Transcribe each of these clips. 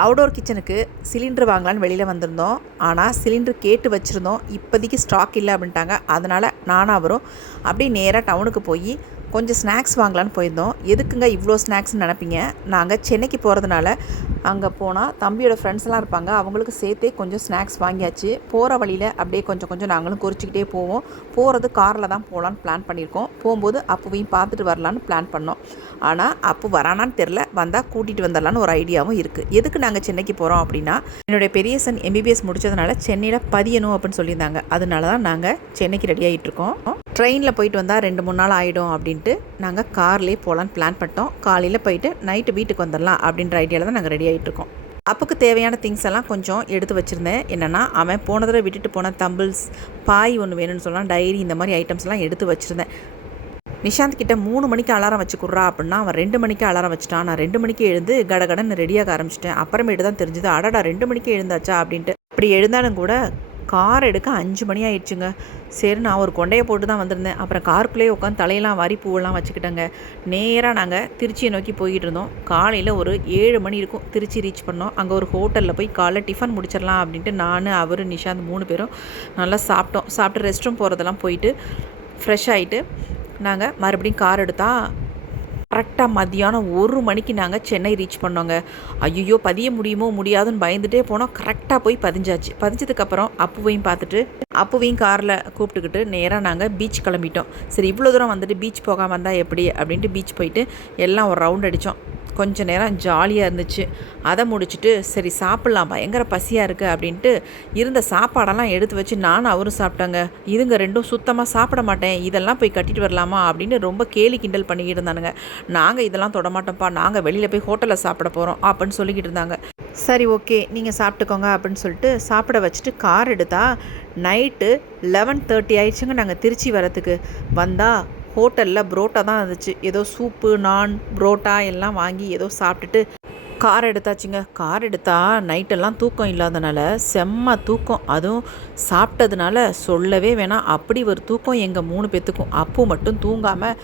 Outdoor கிச்சனுக்கு cylinder வாங்கலான்னு வெளியில் வந்திருந்தோம். ஆனால் சிலிண்டர் கேட்டு வச்சுருந்தோம். இப்போதைக்கு ஸ்டாக் இல்லை அப்படின்ட்டாங்க. அதனால் நானும் அவரும் அப்படியே நேராக டவுனுக்கு போய் கொஞ்சம் ஸ்நாக்ஸ் வாங்கலான்னு போயிருந்தோம். எதுக்குங்க இவ்வளோ ஸ்நாக்ஸ்ன்னு நினைப்பீங்க. நாங்கள் சென்னைக்கு போகிறதுனால அங்கே போனால் தம்பியோட ஃப்ரெண்ட்ஸ்லாம் இருப்பாங்க. அவங்களுக்கு சேர்த்தே கொஞ்சம் ஸ்நாக்ஸ் வாங்கியாச்சு. போகிற வழியில் அப்படியே கொஞ்சம் கொஞ்சம் நாங்களும் குறிச்சிக்கிட்டே போவோம். போகிறது காரில் தான் போகலான்னு பிளான் பண்ணியிருக்கோம். போகும்போது அப்புவையும் பார்த்துட்டு வரலான்னு பிளான் பண்ணோம். ஆனால் அப்பு வரானான்னு தெரில. வந்தால் கூட்டிகிட்டு வந்துடலான்னு ஒரு ஐடியாவும் இருக்குது. எதுக்கு நாங்கள் சென்னைக்கு போகிறோம் அப்படின்னா, என்னுடைய பெரிய சன் எம்பிபிஎஸ் முடித்ததுனால சென்னையில் பதியணும் அப்படின்னு சொல்லியிருந்தாங்க. அதனால தான் நாங்கள் சென்னைக்கு ரெடி ஆகிட்டுருக்கோம். ட்ரெயினில் போயிட்டு வந்தால் 2-3 நாள் ஆகிடும் அப்படின்ட்டு நாங்கள் கார்லேயே போகலான்னு பிளான் பண்ணிட்டோம். காலையில் போயிட்டு நைட்டு வீட்டுக்கு வந்துடலாம் அப்படின்ற ஐடியாவில் தான் நாங்கள் ரெடி ஆகிட்டுருக்கோம். அப்புக்கு தேவையான திங்ஸ் எல்லாம் கொஞ்சம் எடுத்து வச்சுருந்தேன். என்னென்னா அவன் போன தடவை விட்டுட்டு போன தம்பிள்ஸ், பாய் ஒன்று வேணும்னு சொல்லலாம், டைரி, இந்த மாதிரி ஐட்டம்ஸ்லாம் எடுத்து வச்சுருந்தேன். நிஷாந்த் கிட்ட 3 மணிக்கு அலாரம் வச்சு குடுறா அப்படின்னா அவன் 2 மணிக்கு அலாரம் வச்சுட்டான். நான் 2 மணிக்கு எழுந்து கடகடன்னு ரெடியாக ஆரம்பிச்சிட்டேன். அப்புறமேட்டு தான் தெரிஞ்சுது, அடடா 2 மணிக்கு எழுந்தாச்சா அப்படின்ட்டு. அப்படி எழுந்தாலும் கூட கார் எடுக்க 5 மணி ஆயிடுச்சுங்க. சரி, நான் ஒரு கொண்டையை போட்டு தான் வந்திருந்தேன். அப்புறம் காருக்குள்ளேயே உட்காந்து தலையெல்லாம் வாரி பூவெல்லாம் வச்சுக்கிட்டேங்க. நேராக நாங்கள் திருச்சியை நோக்கி போய்கிட்டு இருந்தோம். காலையில் ஒரு 7 மணி இருக்கும் திருச்சி ரீச் பண்ணோம். அங்கே ஒரு ஹோட்டலில் போய் காலைல டிஃபன் முடிச்சிடலாம் அப்படின்ட்டு நான், அவர், நிஷாந்த் 3 பேரும் நல்லா சாப்பிட்டோம். சாப்பிட்டு ரெஸ்ட் ரூம் போகிறதெல்லாம் போயிட்டு ஃப்ரெஷ் ஆகிட்டு நாங்கள் மறுபடியும் கார் எடுத்தால் கரெக்டாக மதியானம் 1 மணிக்கு நாங்கள் சென்னை ரீச் பண்ணோங்க. ஐயோ பதிய முடியுமோ முடியாதுன்னு பயந்துகிட்டே போனோம். கரெக்டாக போய் பதிஞ்சாச்சு. பதிஞ்சதுக்கப்புறம் அப்புவையும் பார்த்துட்டு அப்புவையும் காரில் கூப்பிட்டுக்கிட்டு நேராக நாங்கள் பீச் கிளம்பிட்டோம். சரி, இவ்வளோ தூரம் வந்துட்டு பீச் போகாமல் இருந்தால் எப்படி அப்படின்ட்டு பீச் போயிட்டு எல்லாம் ஒரு ரவுண்ட் அடித்தோம். கொஞ்சம் நேரம் ஜாலியாக இருந்துச்சு. அதை முடிச்சுட்டு சரி சாப்பிட்லாம், பயங்கர பசியாக இருக்குது அப்படின்ட்டு இருந்த சாப்பாடெல்லாம் எடுத்து வச்சு நானும் அவரும் சாப்பிட்டாங்க. இதுங்க ரெண்டும் சுத்தமாக சாப்பிட மாட்டேன், இதெல்லாம் போய் கட்டிட்டு வரலாமா அப்படின்னு ரொம்ப கேலி கிண்டல் பண்ணிக்கிட்டு இருந்தானுங்க. நாங்கள் இதெல்லாம் தொடமாட்டோம்ப்பா, நாங்கள் வெளியில் போய் ஹோட்டலில் சாப்பிட போகிறோம் அப்படின்னு சொல்லிக்கிட்டு இருந்தாங்க. சரி, ஓகே, நீங்கள் சாப்பிட்டுக்கோங்க அப்படின்னு சொல்லிட்டு சாப்பிட வச்சுட்டு கார் எடுத்தால் நைட்டு 11:30 ஆயிடுச்சுங்க. நாங்கள் திருச்சி வரத்துக்கு வந்தால் ஹோட்டலில் புரோட்டா தான் இருந்துச்சு. ஏதோ சூப்பு, நான், புரோட்டா எல்லாம் வாங்கி ஏதோ சாப்பிட்டுட்டு கார் எடுத்தாச்சுங்க. கார் எடுத்தால் நைட்டெல்லாம் தூக்கம் இல்லாதனால செம்ம தூக்கம். அதுவும் சாப்பிட்டதுனால சொல்லவே வேணாம், அப்படி ஒரு தூக்கம் எங்கள் 3 பேத்துக்கும். அப்பு மட்டும் தூங்காமல்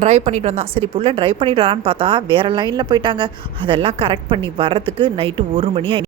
ட்ரைவ் பண்ணிட்டு வந்தான். சரி, புள்ள ட்ரைவ் பண்ணிட்டு வரான்னு பார்த்தா வேறு லைனில் போயிட்டாங்க. அதெல்லாம் கரெக்ட் பண்ணி வர்றதுக்கு நைட்டு 1 மணி ஆகி